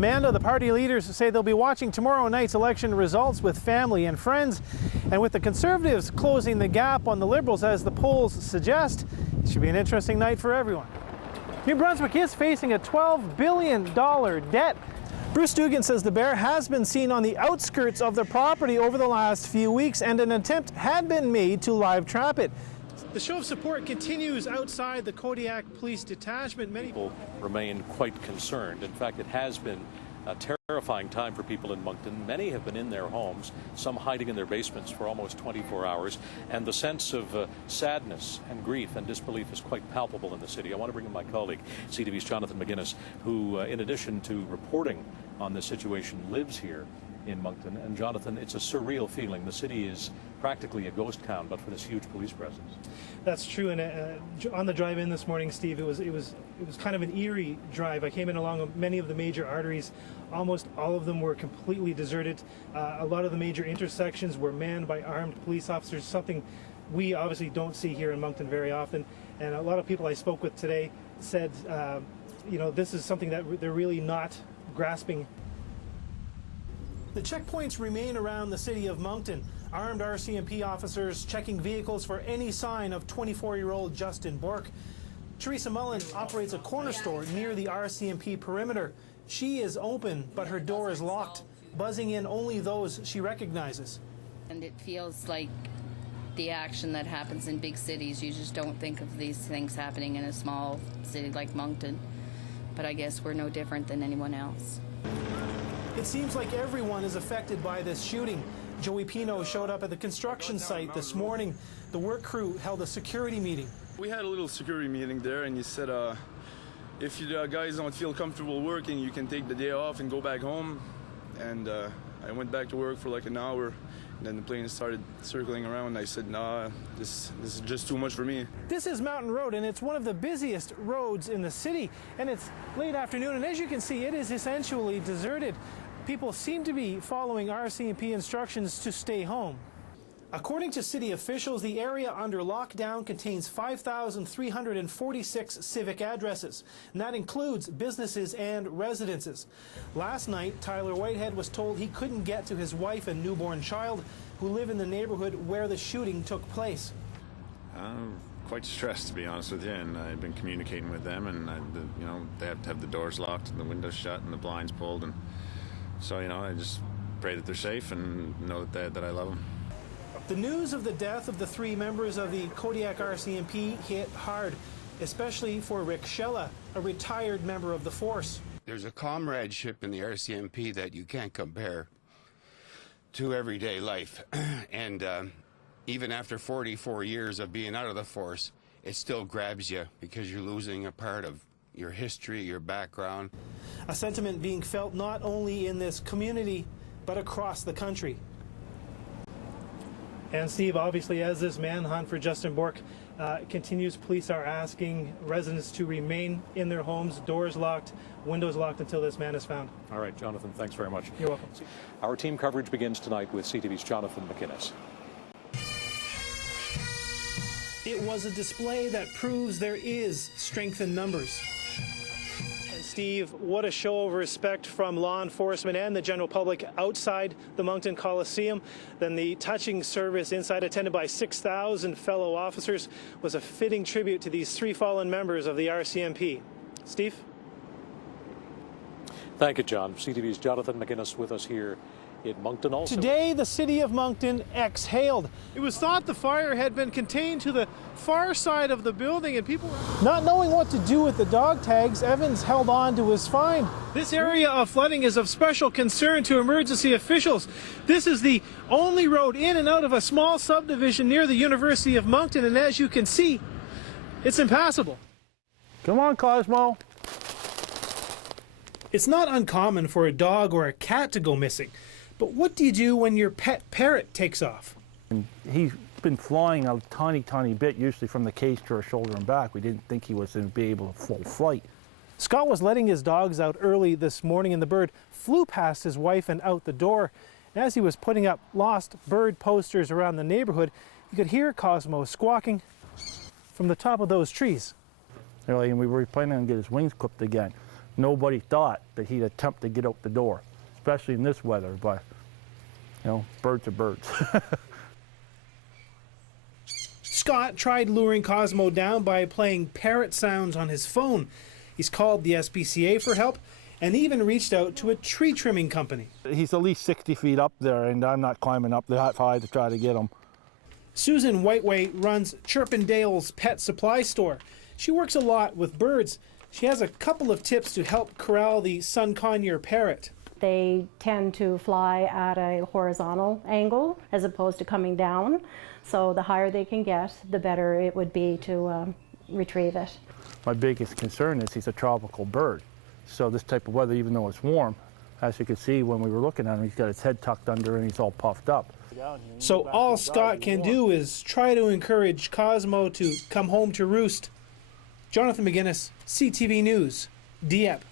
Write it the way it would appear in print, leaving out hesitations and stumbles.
Amanda, the party leaders say they'll be watching tomorrow night's election results with family and friends. And with the Conservatives closing the gap on the Liberals, as the polls suggest, it should be an interesting night for everyone. New Brunswick is facing a $12 billion debt. Bruce Dugan says the bear has been seen on the outskirts of the property over the last few weeks, and an attempt had been made to live trap it. The show of support continues outside the Kodiak Police Detachment. Many people remain quite concerned. In fact, it has been a terrifying time for people in Moncton. Many have been in their homes, some hiding in their basements for almost 24 hours. And the sense of sadness and grief and disbelief is quite palpable in the city. I want to bring in my colleague, CTV's Jonathan Macinnis, who, in addition to reporting on this situation, lives here in Moncton. And Jonathan, it's a surreal feeling. The city is practically a ghost town, but for this huge police presence. That's true. And on the drive in this morning, Steve, it was kind of an eerie drive. I came in along many of the major arteries. Almost all of them were completely deserted. A lot of the major intersections were manned by armed police officers, something we obviously don't see here in Moncton very often. And a lot of people I spoke with today said, this is something that they're really not grasping. The checkpoints remain around the city of Moncton. Armed RCMP officers checking vehicles for any sign of 24-year-old Justin Bork. Teresa Mullen operates a corner store near the RCMP perimeter. She is open, but her door is locked, buzzing in only those she recognizes. And it feels like the action that happens in big cities. You just don't think of these things happening in a small city like Moncton. But I guess we're no different than anyone else. It seems like everyone is affected by this shooting. Joey Pino showed up at the construction site this morning. The work crew held a security meeting. We had a little security meeting there, and he said, if you guys don't feel comfortable working, you can take the day off and go back home. And I went back to work for like an hour, and then the plane started circling around, and I said, nah, this is just too much for me. This is Mountain Road, and it's one of the busiest roads in the city, and it's late afternoon, and as you can see, it is essentially deserted. People seem to be following RCMP instructions to stay home. According to city officials, the area under lockdown contains 5,346 civic addresses, and that includes businesses and residences. Last night, Tyler Whitehead was told he couldn't get to his wife and newborn child, who live in the neighborhood where the shooting took place. I'm quite stressed, to be honest with you, and I've been communicating with them, and they have to have the doors locked and the windows shut and the blinds pulled, and so I just pray that they're safe and know that I love them. The news of the death of the three members of the Kodiak RCMP hit hard, especially for Rick Shella, a retired member of the force. There's a comradeship in the RCMP that you can't compare to everyday life. And even after 44 years of being out of the force, it still grabs you because you're losing a part of your history, your background. A sentiment being felt not only in this community, but across the country. And Steve, obviously, as this manhunt for Justin Bork continues, police are asking residents to remain in their homes, doors locked, windows locked until this man is found. All right, Jonathan, thanks very much. You're welcome. Our team coverage begins tonight with CTV's Jonathan Macinnis. It was a display that proves there is strength in numbers. Steve, what a show of respect from law enforcement and the general public outside the Moncton Coliseum. Then the touching service inside, attended by 6,000 fellow officers, was a fitting tribute to these three fallen members of the RCMP. Steve? Thank you, John. CTV's Jonathan Macinnis with us here in Moncton also. Today, the city of Moncton exhaled. It was thought the fire had been contained to the far side of the building, and people were not knowing what to do with the dog tags. Evans held on to his find. This area of flooding is of special concern to emergency officials. This is the only road in and out of a small subdivision near the University of Moncton, and as you can see, it's impassable. Come on, Cosmo. It's not uncommon for a dog or a cat to go missing. But what do you do when your pet parrot takes off? And he's been flying a tiny, tiny bit, usually from the cage to our shoulder and back. We didn't think he was going to be able to full flight. Scott was letting his dogs out early this morning, and the bird flew past his wife and out the door. And as he was putting up lost bird posters around the neighborhood, you could hear Cosmo squawking from the top of those trees. And we were planning on getting his wings clipped again. nobody thought that he'd attempt to get out the door, especially in this weather, but you know, birds are birds. Scott tried luring Cosmo down by playing parrot sounds on his phone. He's called the SPCA for help and even reached out to a tree trimming company. He's at least 60 feet up there, and I'm not climbing up that high to try to get him. Susan Whiteway runs Chirpindale's Pet Supply Store. She works a lot with birds. She has a couple of tips to help corral the sun conure parrot. They tend to fly at a horizontal angle as opposed to coming down. So the higher they can get, the better it would be to retrieve it. My biggest concern is he's a tropical bird. So this type of weather, even though it's warm, as you can see when we were looking at him, he's got his head tucked under and he's all puffed up. So all Scott can do is try to encourage Cosmo to come home to roost. Jonathan Macinnis, CTV News, Dieppe.